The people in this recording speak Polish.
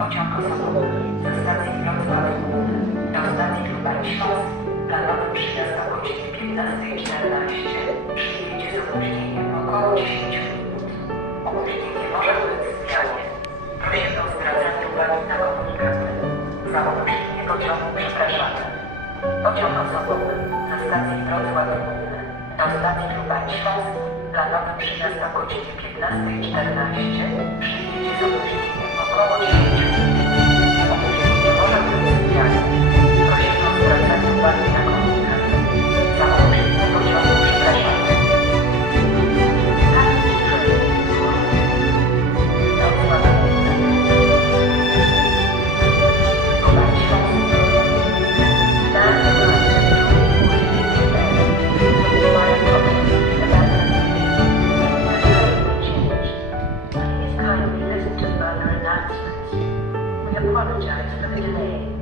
Pociąg osobowy ze stacji Wrocław do stacji Lubelń Śląsk planowy przyjazd o godzinie 15:14. Przyjedzie z opóźnieniem około 10 minut. Opóźnienie może być zwianie. Prosimy o zwracanie uwagi na komunikaty. Za opóźnienie pociągu przepraszamy. Pociąg osobowy ze stacji Wrocław do stacji Lubelń Śląsk planowy przyjazd o godzinie 15:14. Przyjedzie z opóźnieniem około 10 minut. Opóźnienie może być zwiane. Prosimy o zwracanie uwagi na komunikaty. Za opóźnienie pociągu przepraszamy. Kindly listen to further announcements. We apologize for the delay.